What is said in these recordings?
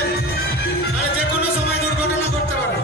থাকেন তাহলে যে কোনো সময় দুর্ঘটনা ঘটতে পারে।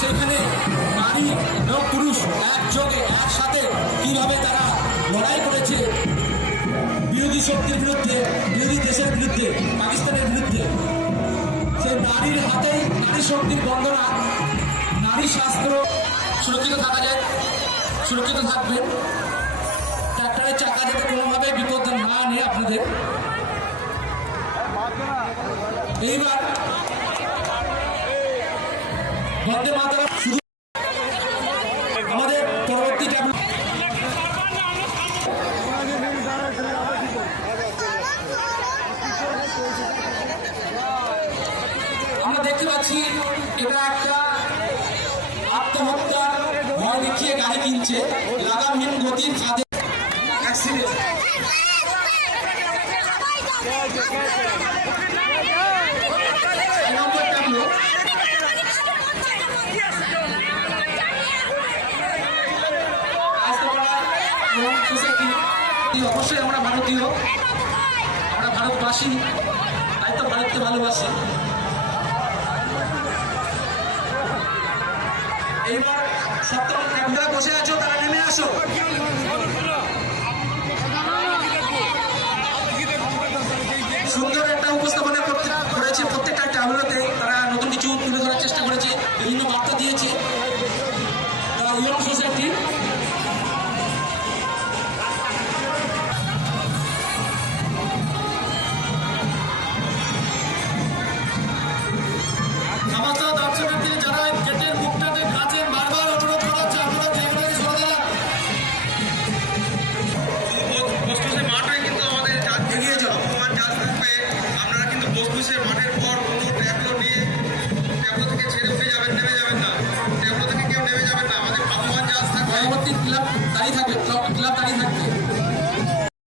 সেখানে নারী এবং পুরুষ একযোগে একসাথে কিভাবে তারা লড়াই করেছে বিরোধী শক্তির বিরুদ্ধে, বিরোধী দেশের বিরুদ্ধে, পাকিস্তানের বিরুদ্ধে। সেই নারীর হাতেই নারী শক্তির বন্দনা, নারী শাস্ত্র। সুরক্ষিত থাকা যায়, সুরক্ষিত থাকবেন। ট্রাক্টরের চাকা যাতে কোনোভাবে বিপদ না আনে আপনাদের। এইবার বন্দে মাতরম শুধু আমাদের পরবর্তী আমরা দেখতে পাচ্ছি এটা একটা আত্মহত্যার ভয় দেখিয়ে গাড়ি কিনছে লাগামহীন গতির ফাঁদে অ্যাক্সিডেন্ট। অবশ্যই আমরা ভারতীয়, আমরা ভারতবাসী, তাই তো ভারতকে ভালোবাসি। এইবার সপ্তম যারা বসে আছো তারা নেমে আসো। সুন্দর একটা উপস্থাপনা করেছে প্রত্যেকটা ট্রাভেলারতে। তারা নতুন কিছু তুলে ধরার চেষ্টা করেছে, বিভিন্ন বার্তা দিয়েছে। তারা ইয়ং সোসাইটি সমস্ত দর্শনার্থী যারা গেটের মুখটাতে কাছেন বারবার অনুরোধ করা হচ্ছে আপনারা ক্যামেরায় সরে দাঁড়ান। বস্তুসের মাঠটাই কিন্তু আমাদের এগিয়ে যাওয়ার চার্জ থাকবে। আপনারা কিন্তু বস্তুসের মাঠের পর কোনো ট্যাবলো নিয়ে ট্যাবলো থেকে ছেড়ে উঠে যাবেন, নেমে যাবেন না। ট্যাবলো থেকে কেউ নেমে যাবেন না। আমাদের ভ্রাম্যমাণ জাহাজ থাকবে। পরবর্তী ক্লাব দাঁড়িয়ে থাকবে।